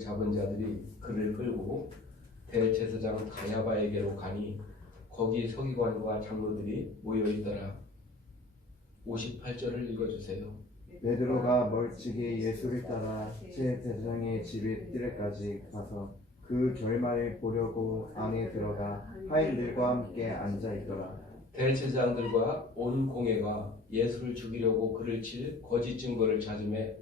잡은 자들이 그를 끌고 대제사장 가야바에게로 가니 거기 서기관과 장로들이 모여 있더라. 58절을 읽어주세요. 베드로가 멀찍이 예수를 따라 제사장의 집에 뜰에까지 가서 그 결말을 보려고 안에 들어가 하인들과 함께 앉아 있더라. 대제사장들과 온 공회가 예수를 죽이려고 그를 칠 거짓 증거를 찾음에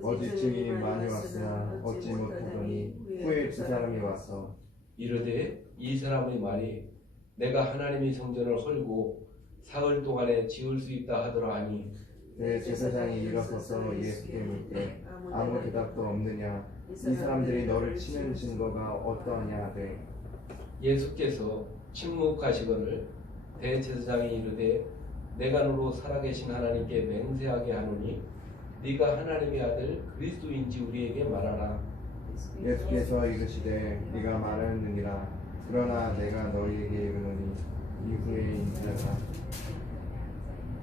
거짓 증인이 많이 왔으나 얻지 못하더니 후에 두 사람이 와서 이르되 이 사람의 말이 내가 하나님의 성전을 헐고 사흘 동안에 지을 수 있다 하더라 하니 대제사장이 일어서서 예수께 묻되 아무 대답도 없느냐? 이 사람들이 너를 치는 증거가 어떠하냐 하되 예수께서 침묵하시거늘 대제사장이 이르되 내가 너로 살아계신 하나님께 맹세하게 하노니 네가 하나님의 아들 그리스도인지 우리에게 말하라. 예수께서 이르시되 네가 말하느니라. 그러나 내가 너희에게 이르노니 이후에 인자가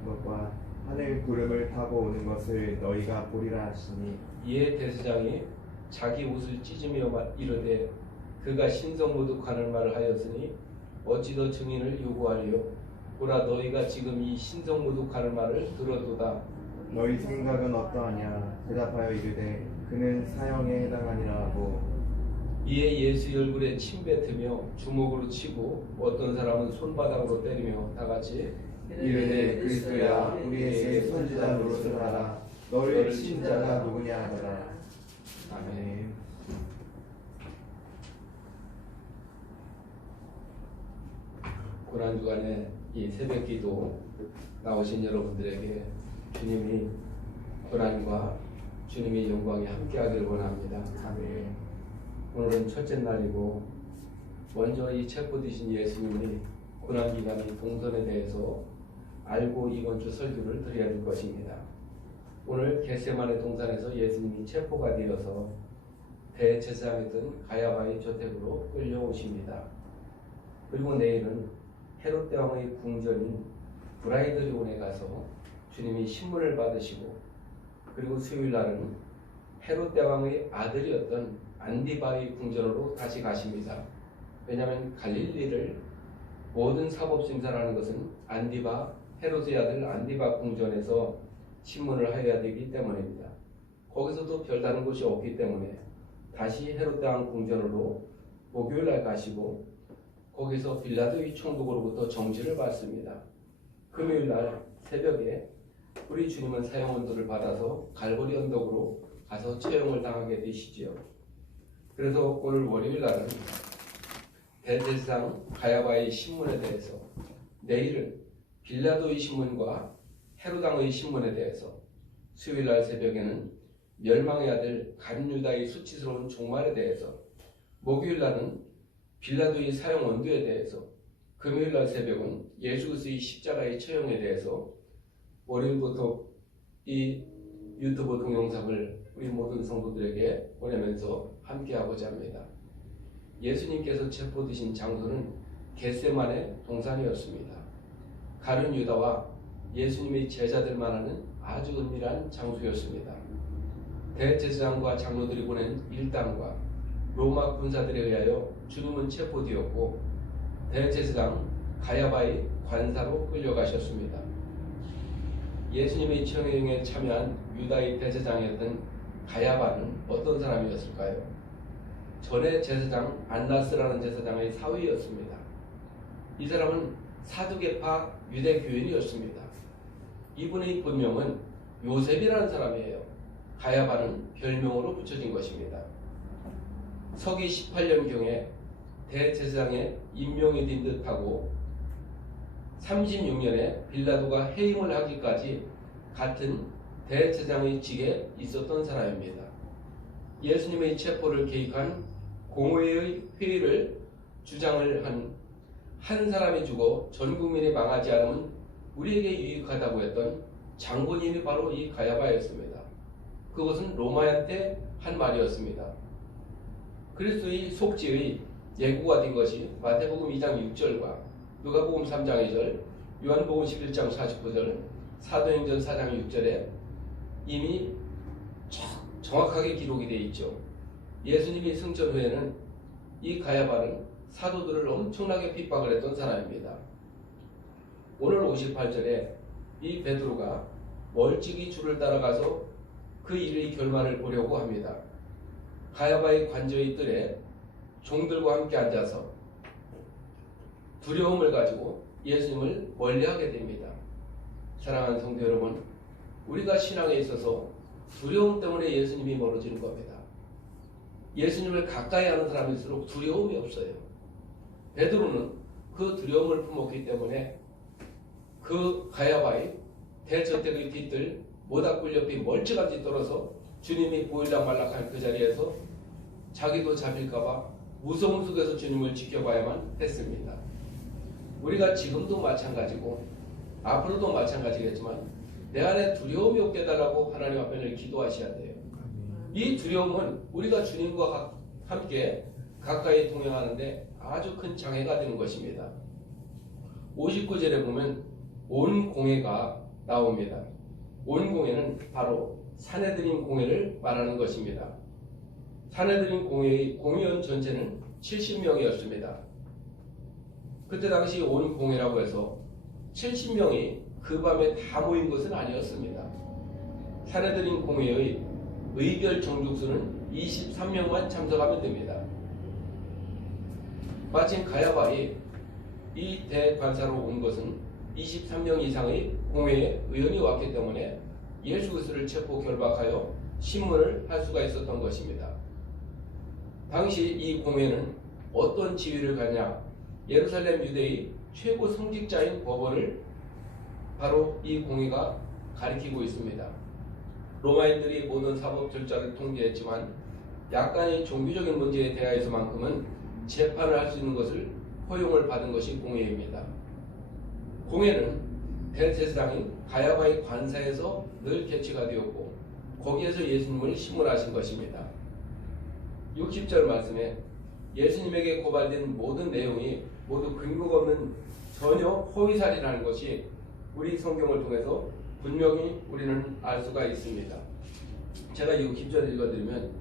너와 하늘 구름을 타고 오는 것을 너희가 보리라 하시니 이에 대제사장이 자기 옷을 찢으며 이르되 그가 신성모독하는 말을 하였으니 어찌 더 증인을 요구하리요? 보라 너희가 지금 이 신성모독하는 말을 들었도다. 너희 생각은 어떠하냐? 대답하여 이르되 그는 사형에 해당하니라 하고 이에 예수의 얼굴에 침 뱉으며 주먹으로 치고 어떤 사람은 손바닥으로 때리며 다같이 이르되 그리스도야 우리에게 선지자 노릇을 하라. 너를 친 자가 누구냐 하더라. 아멘. 고난주간에 이 새벽기도 나오신 여러분들에게 주님이 고난과 주님의 영광이 함께하기를 원합니다. 아멘. 오늘은 첫째 날이고 먼저 이 체포되신 예수님이 고난기간의 동선에 대해서 알고 이번 주 설교를 드려야 될 것입니다. 오늘 겟세마네 동산에서 예수님이 체포가 되어서 대제사장이던 가야바의 저택으로 끌려오십니다. 그리고 내일은 헤롯 대왕의 궁전인 브라이드리온에 가서 주님이 신문을 받으시고 그리고 수요일 날은 헤롯 대왕의 아들이었던 안디바의 궁전으로 다시 가십니다. 왜냐하면 갈릴리를 모든 사법 심사라는 것은 안디바 헤롯의 아들 안디바 궁전에서 신문을 하여야 되기 때문입니다. 거기서도 별다른 곳이 없기 때문에 다시 헤롯 대왕 궁전으로 목요일 날 가시고 거기서 빌라도의 총독으로부터 정지를 받습니다. 금요일 날 새벽에 우리 주님은 사형 언도를 받아서 갈보리 언덕으로 가서 처형을 당하게 되시지요. 그래서 오늘 월요일 날은 대제사장 가야바의 신문에 대해서, 내일은 빌라도의 신문과 헤로당의 신문에 대해서, 수요일 날 새벽에는 멸망의 아들 간유다의 수치스러운 종말에 대해서, 목요일 날은 빌라도의 사형 언도에 대해서, 금요일 날 새벽은 예수 그리스도의 십자가의 처형에 대해서, 월요일부터 이 유튜브 동영상을 우리 모든 성도들에게 보내면서 함께하고자 합니다. 예수님께서 체포되신 장소는 겟세마네 동산이었습니다. 가룟 유다와 예수님의 제자들만 하는 아주 은밀한 장소였습니다. 대제사장과 장로들이 보낸 일당과 로마 군사들에 의하여 주님은 체포되었고 대제사장 가야바의 관사로 끌려가셨습니다. 예수님의 처형에 참여한 유다의 대제사장이었던 가야바는 어떤 사람이었을까요? 전에 제사장 안나스라는 제사장의 사위였습니다. 이 사람은 사두개파 유대교인이었습니다. 이분의 본명은 요셉이라는 사람이에요. 가야바는 별명으로 붙여진 것입니다. 서기 18년경에 대제사장에 임명이 된 듯하고 36년에 빌라도가 해임을 하기까지 같은 대제사장의 직에 있었던 사람입니다. 예수님의 체포를 계획한 공회의 회의를 주장을 한 사람이 죽어 전 국민이 망하지 않으면 우리에게 유익하다고 했던 장본인이 바로 이 가야바였습니다. 그것은 로마한테 한 말이었습니다. 그리스도의 속죄의 예고가 된 것이 마태복음 2장 6절과 누가복음 3장 2절, 요한복음 11장 49절, 사도행전 4장 6절에 이미 정확하게 기록이 되어 있죠. 예수님이 승천 후에는 이 가야바는 사도들을 엄청나게 핍박을 했던 사람입니다. 오늘 58절에 이 베드로가 멀찍이 주를 따라가서 그 일의 결말을 보려고 합니다. 가야바의 관저의 뜰에 종들과 함께 앉아서 두려움을 가지고 예수님을 멀리하게 됩니다. 사랑하는 성도 여러분, 우리가 신앙에 있어서 두려움 때문에 예수님이 멀어지는 겁니다. 예수님을 가까이 하는 사람일수록 두려움이 없어요. 베드로는 그 두려움을 품었기 때문에 그 가야바의 대저택의 뒤뜰 모닥불 옆에 멀찌감치 떨어서 주님이 보일락 말락할 그 자리에서 자기도 잡힐까봐 무서움 속에서 주님을 지켜봐야만 했습니다. 우리가 지금도 마찬가지고 앞으로도 마찬가지겠지만 내 안에 두려움이 없게 해달라고 하나님 앞에 늘 기도하셔야 돼요. 이 두려움은 우리가 주님과 함께 가까이 동행하는데 아주 큰 장애가 되는 것입니다. 59절에 보면 온 공회가 나옵니다. 온 공회는 바로 산헤드린 공회를 말하는 것입니다. 산헤드린 공회의 공의원 전체는 70명이었습니다. 그때 당시 온 공회라고 해서 70명이 그 밤에 다 모인 것은 아니었습니다. 산헤드린 공회의 의결 정족수는 23명만 참석하면 됩니다. 마침 가야바이 이 대관사로 온 것은 23명 이상의 공회에 의원이 왔기 때문에 예수 그리스도를 체포 결박하여 신문을 할 수가 있었던 것입니다. 당시 이 공회는 어떤 지위를 갖냐? 예루살렘 유대의 최고 성직자인 법원을 바로 이 공회가 가리키고 있습니다. 로마인들이 모든 사법 절차를 통제했지만 약간의 종교적인 문제에 대하여서만큼은 재판을 할 수 있는 것을 허용을 받은 것이 공회입니다. 공회는 대제사장인 가야바의 관사에서 늘 개최가 되었고 거기에서 예수님을 신문하신 것입니다. 60절 말씀에 예수님에게 고발된 모든 내용이 모두 근거가 없는 전혀 허위살이라는 것이 우리 성경을 통해서 분명히 우리는 알 수가 있습니다. 제가 60절 읽어드리면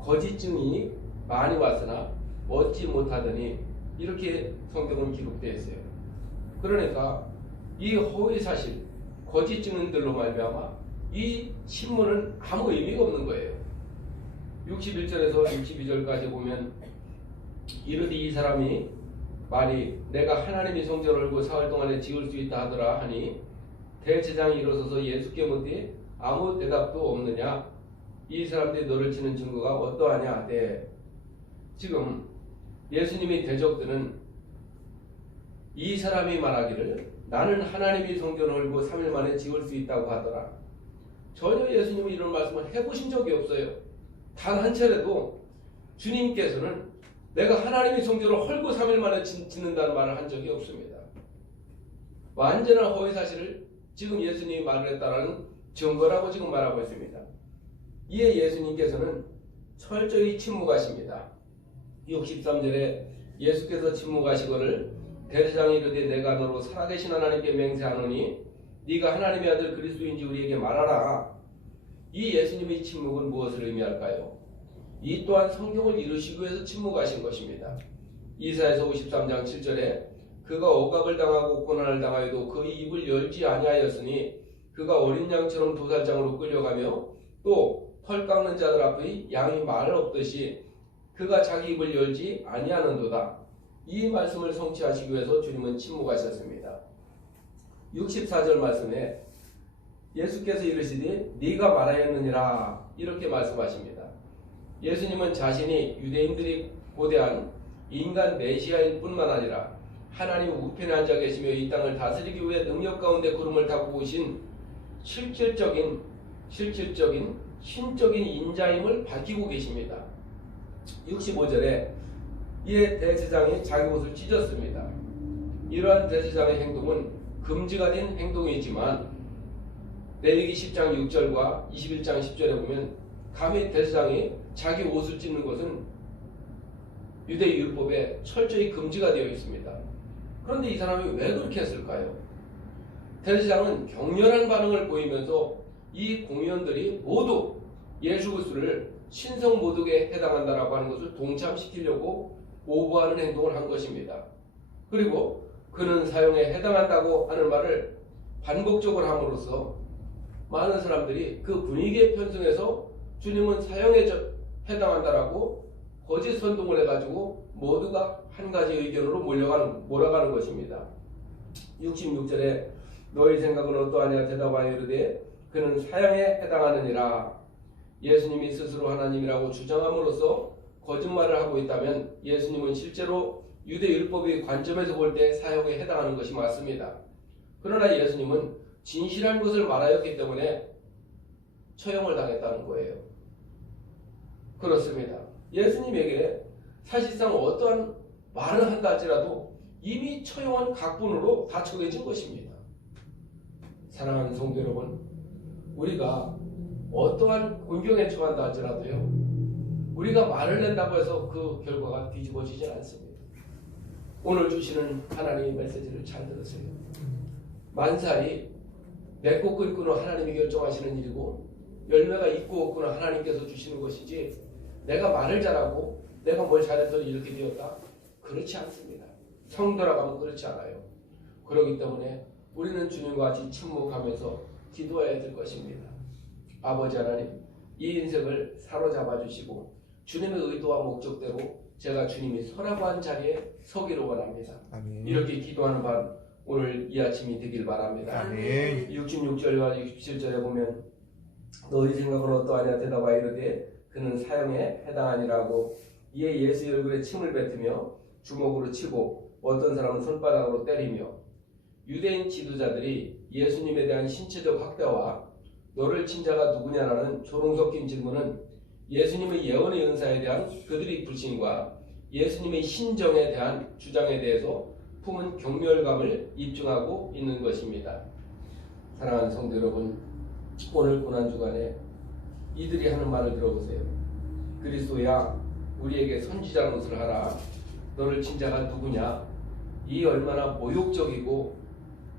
거짓 증인이 많이 왔으나 얻지 못하더니 이렇게 성경은 기록되어 있어요. 그러니까 이 허위사실, 거짓 증인들로 말미암아 이 신문은 아무 의미가 없는 거예요. 61절에서 62절까지 보면 이르디 이 사람이 말이 내가 하나님의 성전을 얼고 사흘 동안에 지을 수 있다 하더라 하니 대제사장이 일어서서 예수께 묻되 아무 대답도 없느냐? 이 사람들이 너를 치는 증거가 어떠하냐 하되 지금 예수님의 대적들은 이 사람이 말하기를 나는 하나님의 성전을 얼고 3일 만에 지을 수 있다고 하더라. 전혀 예수님은 이런 말씀을 해보신 적이 없어요. 단 한 차례도 주님께서는 내가 하나님의 성전을 헐고 3일 만에 짓는다는 말을 한 적이 없습니다. 완전한 허위사실을 지금 예수님이 말을 했다는 증거라고 지금 말하고 있습니다. 이에 예수님께서는 철저히 침묵하십니다. 63절에 예수께서 침묵하시거늘 대제사장이 이르되 내가 너로 살아계신 하나님께 맹세하노니 네가 하나님의 아들 그리스도인지 우리에게 말하라. 이 예수님의 침묵은 무엇을 의미할까요? 이 또한 성경을 이루시기 위해서 침묵하신 것입니다. 이사야서 53장 7절에 그가 억압을 당하고 고난을 당하여도 그 입을 열지 아니하였으니 그가 어린 양처럼 도살장으로 끌려가며 또 털 깎는 자들 앞의 양이 말을 없듯이 그가 자기 입을 열지 아니하는도다. 이 말씀을 성취하시기 위해서 주님은 침묵하셨습니다. 64절 말씀에 예수께서 이르시되 네가 말하였느니라 이렇게 말씀하십니다. 예수님은 자신이 유대인들이 고대한 인간 메시아일 뿐만 아니라 하나님 우편에 앉아 계시며 이 땅을 다스리기 위해 능력 가운데 구름을 타고 오신 실질적인 신적인 인자임을 밝히고 계십니다. 65절에 이에 대제사장이 자기 옷을 찢었습니다. 이러한 대제사장의 행동은 금지가 된 행동이지만 레위기 10장 6절과 21장 10절에 보면 감히 대제사장이 자기 옷을 찢는 것은 유대 율법에 철저히 금지가 되어 있습니다. 그런데 이 사람이 왜 그렇게 했을까요? 대제사장은 격렬한 반응을 보이면서 이 공의원들이 모두 예수 그리스도를 신성 모독에 해당한다라고 하는 것을 동참시키려고 오버하는 행동을 한 것입니다. 그리고 그는 사형에 해당한다고 하는 말을 반복적으로 함으로써 많은 사람들이 그 분위기에 편승해서 주님은 사형에 해당한다라고 거짓 선동을 해가지고 모두가 한 가지 의견으로 몰아가는 것입니다. 66절에 너희 생각은 어떠하냐 대답하여 이르되 그는 사형에 해당하느니라. 예수님이 스스로 하나님이라고 주장함으로써 거짓말을 하고 있다면 예수님은 실제로 유대 율법의 관점에서 볼 때 사형에 해당하는 것이 맞습니다. 그러나 예수님은 진실한 것을 말하였기 때문에 처형을 당했다는 거예요. 그렇습니다. 예수님에게 사실상 어떠한 말을 한다 할지라도 이미 처형한 각본으로 다 정해진 것입니다. 사랑하는 성도 여러분, 우리가 어떠한 곤경에 처한다 할지라도요, 우리가 말을 낸다고 해서 그 결과가 뒤집어지지 않습니다. 오늘 주시는 하나님의 메시지를 잘 들으세요. 만사이 맺고 끊고는 하나님이 결정하시는 일이고 열매가 있고 없고는 하나님께서 주시는 것이지 내가 말을 잘하고 내가 뭘 잘했더니 이렇게 되었다, 그렇지 않습니다. 성도라고 하면 그렇지 않아요. 그렇기 때문에 우리는 주님과 같이 침묵하면서 기도해야 될 것입니다. 아버지 하나님, 이 인생을 사로잡아 주시고 주님의 의도와 목적대로 제가 주님이 서라고 한 자리에 서기를 원합니다. 아멘. 이렇게 기도하는 밤 오늘 이 아침이 되길 바랍니다. 아멘. 66절과 67절에 보면 너희 생각은 어떠하냐 대답하여 이르되 그는 사형에 해당하니라고. 이에 예수의 얼굴에 침을 뱉으며 주먹으로 치고 어떤 사람은 손바닥으로 때리며. 유대인 지도자들이 예수님에 대한 신체적 학대와 너를 친 자가 누구냐라는 조롱 섞인 질문은 예수님의 예언의 은사에 대한 그들의 불신과 예수님의 신정에 대한 주장에 대해서 품은 경멸감을 입증하고 있는 것입니다. 사랑하는 성도 여러분, 오늘 고난주간에 이들이 하는 말을 들어보세요. 그리스도야, 우리에게 선지자 노릇을 하라. 너를 친 자가 누구냐? 이 얼마나 모욕적이고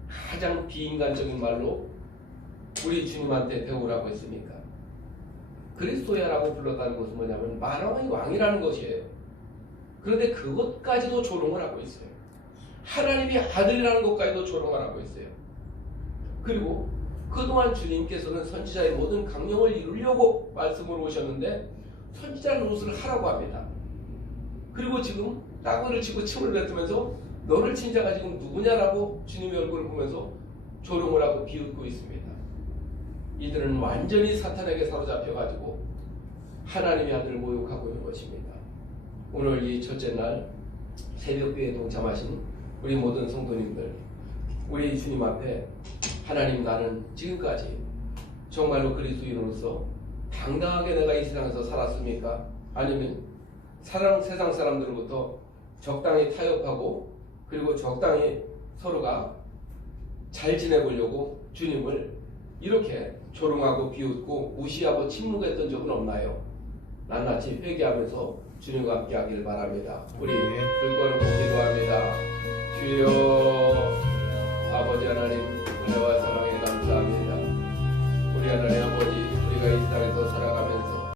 가장 비인간적인 말로 우리 주님한테 배우라고 했습니까? 그리스도야라고 불렀다는 것은 뭐냐면 만왕의 왕이라는 것이에요. 그런데 그것까지도 조롱을 하고 있어요. 하나님이 아들이라는 것까지도 조롱을 하고 있어요. 그리고 그동안 주님께서는 선지자의 모든 강령을 이루려고 말씀으로 오셨는데 선지자 노릇을 하라고 합니다. 그리고 지금 따구를 치고 침을 뱉으면서 너를 친 자가 지금 누구냐라고 주님의 얼굴을 보면서 조롱을 하고 비웃고 있습니다. 이들은 완전히 사탄에게 사로잡혀가지고 하나님의 아들을 모욕하고 있는 것입니다. 오늘 이 첫째 날 새벽기도에 동참하신 우리 모든 성도님들, 우리 주님 앞에 하나님, 나는 지금까지 정말로 그리스도인으로서 당당하게 내가 이 세상에서 살았습니까? 아니면 세상 사람들로부터 적당히 타협하고 그리고 적당히 서로가 잘 지내보려고 주님을 이렇게 조롱하고 비웃고 무시하고 침묵했던 적은 없나요? 낱낱이 회개하면서 주님과 함께 하기를 바랍니다. 우리 불 꺼놓고 기도합니다. 주여, 아버지 하나님, 은혜와 사랑에 감사합니다. 우리 하나님 아버지, 우리가 이 세상에서 살아가며